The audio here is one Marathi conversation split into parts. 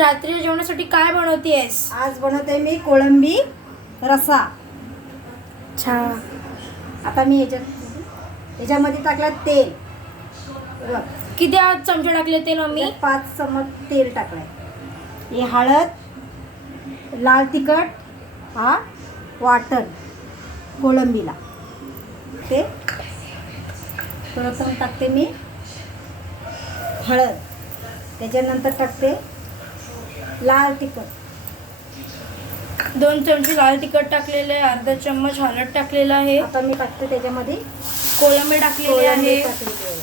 रात्री जेवणासाठी काय बनवतेस? आज बनवते मी कोळंबी रस्सा. छान. आता मी याच्यामध्ये टाकलं तेल. बघ, किती चमचे टाकले तेल मम्मी? 5 चमच तेल टाकलंय. हे हळद, लाल तिखट, हा वाटण कोळंबीला ते प्रथम टाकते मी हळद, त्याच्यानंतर टाकते लाल तिखट, 2 चमचे लाल तिखट टाकलेले आहे, अर्धा चम्मच हळद टाकलेला आहे, आता मी टाकते त्याच्यामध्ये कोळंबी टाकलेली आहे. टाकलेली आहे.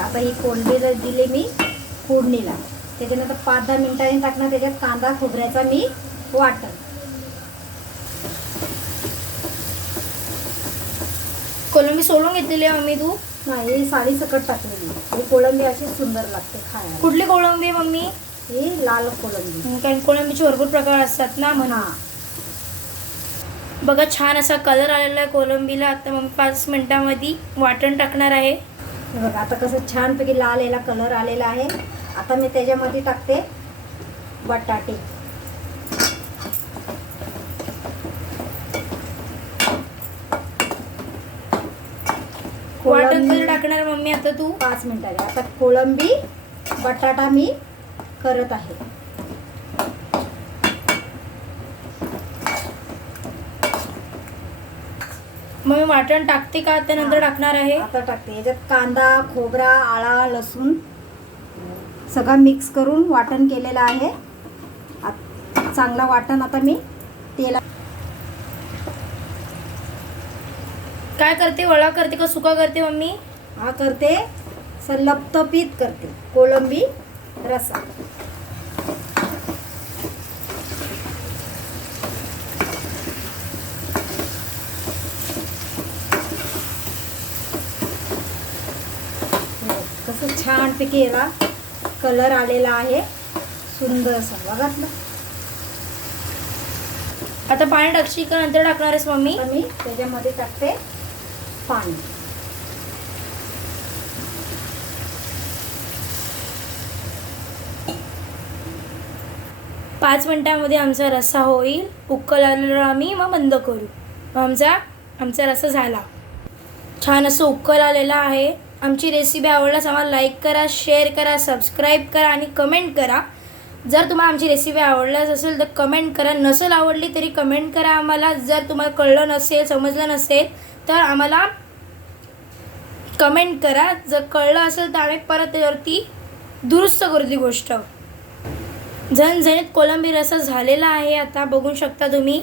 आता ही कोळंबी दिली मी फोडणीला. त्याच्यानंतर 5-10 मिनिटांनी टाकणार त्याच्यात कांदा खोबऱ्याचा मी वाटण. कोळंबी सोडून घेतलेली आहे मम्मी तू? नाही, साडी सकट टाकलेली. ही कोळंबी अशी सुंदर लागते खायला. कुठली कोळंबी मम्मी? ही लाल कोळंबी. कारण कोळंबीचे भरपूर प्रकार असतात ना म्हणा. बघा छान असा कलर आलेला आहे कोळंबीला. आता मग 5 मिनिटांमध्ये वाटण टाकणार आहे. हे बघा आता कसं छानपैकी लाल याला कलर आलेला आहे. आता मी त्याच्यामध्ये टाकते बटाटे. वाटण कधी टाकणार मम्मी आता तू? 5 मिनिटांनी. आता कोळंबी बटाटा मी करत आहे. मग मी वाटण टाकते का त्यानंतर टाकणार आहे? आता टाकते. याच्यात कांदा, खोबरा, आळा, लसूण सगळं मिक्स करून वाटण केलेलं आहे. चांगला वाटण आता मी तेला. काय करते? वळा करते का सुका करते मम्मी? हा करते लपतपीत करते कोळंबी रस्सा. कसं छानपैकी याला कलर आलेला आहे सुंदर असा. बघा आता पाणी टाकशी का नंतर टाकणार आहेस मम्मी? आता मी त्याच्यामध्ये टाकते पाणी. पाच मिनिटांमध्ये आमचा रस्सा होईल. उकल आलेला आम्ही मग बंद करू. मग आमचा रस्सा झाला. छान असं उकल आलेला आहे. आमची रेसिपी आवडल्यास आम्हाला लाईक करा, शेअर करा, सबस्क्राईब करा आणि कमेंट करा. जर तुम्हाला आमची रेसिपी आवडल्यास असेल तर कमेंट करा. नसेल आवडली तरी कमेंट करा आम्हाला. जर तुम्हाला कळलं नसेल, समजलं नसेल तर आम्हाला कमेंट करा. जर कळलं असेल तर आम्ही परत त्याच्यावरती दुरुस्त करू ती गोष्ट. झणझणीत कोळंबी रस्सा झालेला आहे. आता बघू शकता तुम्ही.